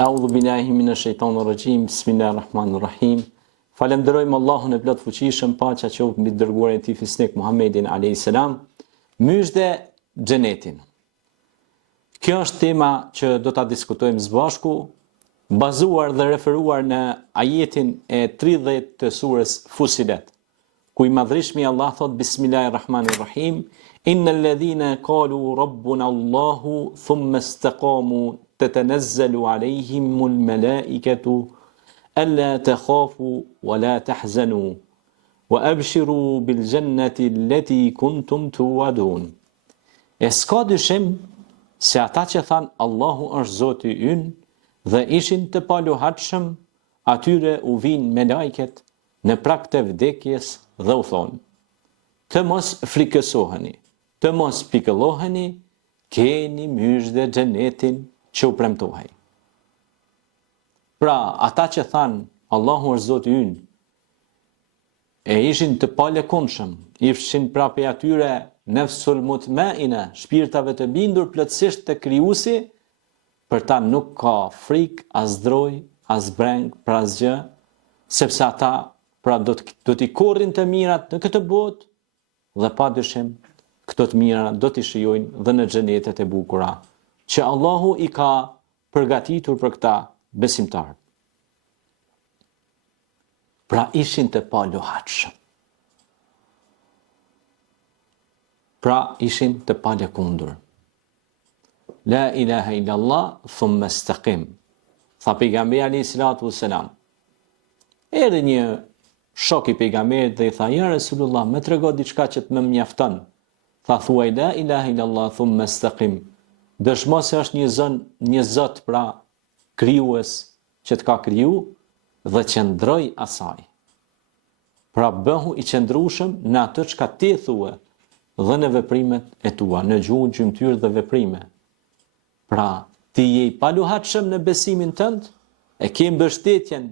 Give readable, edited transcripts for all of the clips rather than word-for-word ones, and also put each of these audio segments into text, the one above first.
A'udhu billahi minash shaitanir rajim. Bismillahirrahmanirrahim. Falenderojmë Allahun e plot fuqishëm, paqja qoftë mbi dërguarin e tij fisnik Muhammedin alayhis salam. Myshde xhenetin. Kjo është tema që do ta diskutojmë së bashku, bazuar dhe referuar në ajetin e 30 të surës Fusilet, ku i madhrishmi Allah thot Bismillahirrahmanirrahim, innal ladhina qalu rabbuna Allahu thumma istaqamu tatanazzalu alayhimul malaikatu alla takhafu wa la tahzanu wa abshiru bil jannati allati kuntum tu'adun. E s'ka dyshim se ata që than Allahu është Zoti ynë dhe ishin të paluhatshëm, atyre u vinë me lajket në prag të vdekjes dhe u thonë: të mos frikësoheni, të mos pikëlloheni, keni myshde xhenetin që u premtohej. Pra, ata që than Allahu është Zoti ynë e ishin të palekundshëm, ishin prapë atyre nefsul mutmaina, shpirtave të bindur plotësisht te Krijuesi, për ta nuk ka frikë, as droj, as breng, pra asgjë, sepse ata pra do t'i korrin të mirat në këtë botë dhe padyshim këto të mira do t'i shijojnë dhe në xhenetet e bukura që Allahu i ka përgatitur për këta besimtarë. Pra ishin të paluhatshëm. Pra ishin të palekundur. La ilaha illallah thumma istaqim. Tha pejgamberi alayhis salatu wassalam. Erdhi një shok i pejgamberit dhe i tha: "Ja Resulullah, më trego diçka që të më mjafton." Tha: "Thuaj la ilaha illallah thumma istaqim." Dëshmo se është një Zot, pra krijues që të ka kriju dhe qëndroj asaj. Pra bëhu i qëndrueshëm në atë çka ti thua dhe në veprimet e tua, në gjuhë, gjymtyr dhe veprime. Pra, ti je i paluhatshëm në besimin tënd, e ke mbështetjen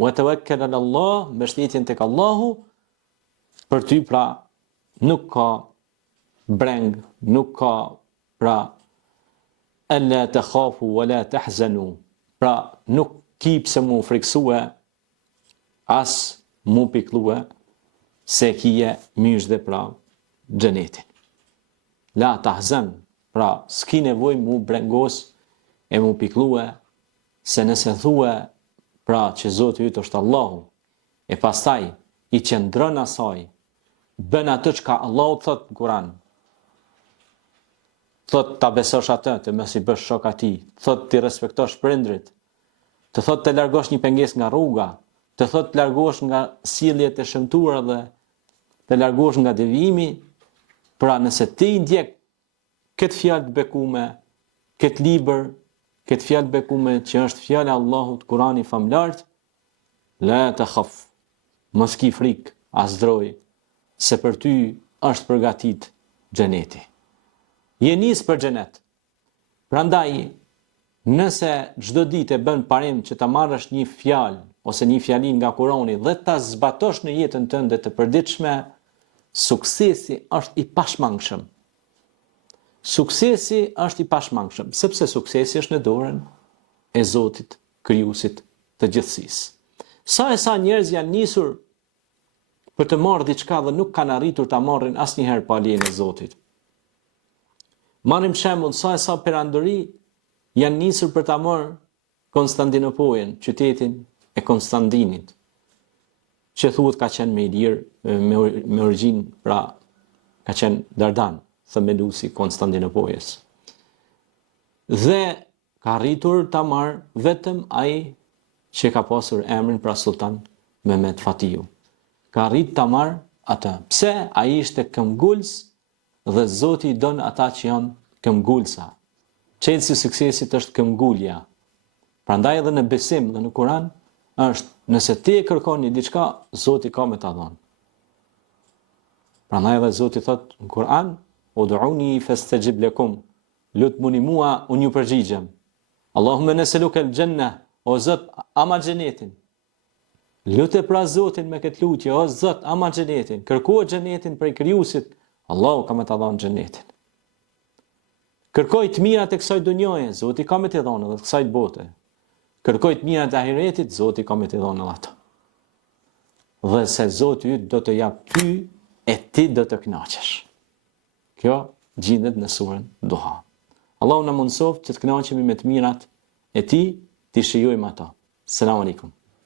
wa tawakkal ala Allah, mbështetjen tek Allahu, për ty pra nuk ka breng, nuk ka pra alla takhafu wa la tahzanu, pra nuk ki pse mu friksue, as mu pikllue, se kije myshde pra xhenetin. La tahzan, pra s'ki nevoj mu brengos e mu pikllue, se nëse thue pra që Zoti yt është Allahu, e pastaj i qëndron asaj, bën atë çka Allahu thot në Kur'an, thot ta besosh atë, të mos i bësh shok atij, thot ti respektosh prindrit, të thot të largosh një pengesë nga rruga, të thot të largosh nga sjelljet e shëmtuara dhe të largosh nga devijimi. Pra nëse ti ndjek këtë fjalë të bekume, këtë libër, këtë fjalë të bekume që është fjala e Allahut, Kurani famlart, la takhaf, mos ki frikë, as droj, se për ty është përgatit xheneti. Je nis për xhenet. Prandaj, nëse çdo ditë e bën parim që ta marrësh një fjalë ose një fjalin nga Kurani dhe ta zbatosh në jetën tënde të përditshme, suksesi është i pashmangshëm. Suksesi është i pashmangshëm, sepse suksesi është në dorën e Zotit, krijuesit të gjithësisë. Sa njerëz janë nisur për të marrë diçka dhe nuk kanë arritur ta marrin asnjëherë pa lejen e Zotit. Marrim shembull, sa perandori janë nisur për ta marrë Konstantinopolin, qytetin e Konstantinit, që thuhet ka qenë me Ilir, me origjinë, pra ka qenë Dardan, themeluesi Konstantinopolis. Dhe ka arritur ta marrë vetëm ai që ka pasur emrin pra Sultan Mehmet Fatiu. Ka arritur ta marrë atë. Pse? Ai ishte këmbgulës dhe Zoti i don ata që janë këmbgulsa. Çelësi i suksesit është këmbgulja. Prandaj edhe në besim dhe në Kur'an është, nëse ti e kërkon një diçka, Zoti ka me ta dhënë. Prandaj edhe Zoti thot në Kur'an: "Ud'uni fastajib lakum." Lutuni mua, unë ju përgjigjem. Allahumma nas'aluka al-janna, o Zot, ama xhenetin. Lutë pra Zotin me këtë lutje, o Zot, ama xhenetin. Kërkohet xhenetin prej krijuesit, Allahu ka me ta dhënë xhenetin. Kërkoj të mirat e kësaj dunjoje, Zoti ka me t'i dhënë edhe të kësaj bote. kërkoj të mirat e ahiretit, Zoti ka me t'i dhënë edhe ato. Dhe se Zoti yt do të jap ty e ti do të kënaqesh. Kjo gjendet në surën Duha. Allahu na mundësoft që të kënaqemi me të mirat e tij, të shijojmë ato. Selam aleikum.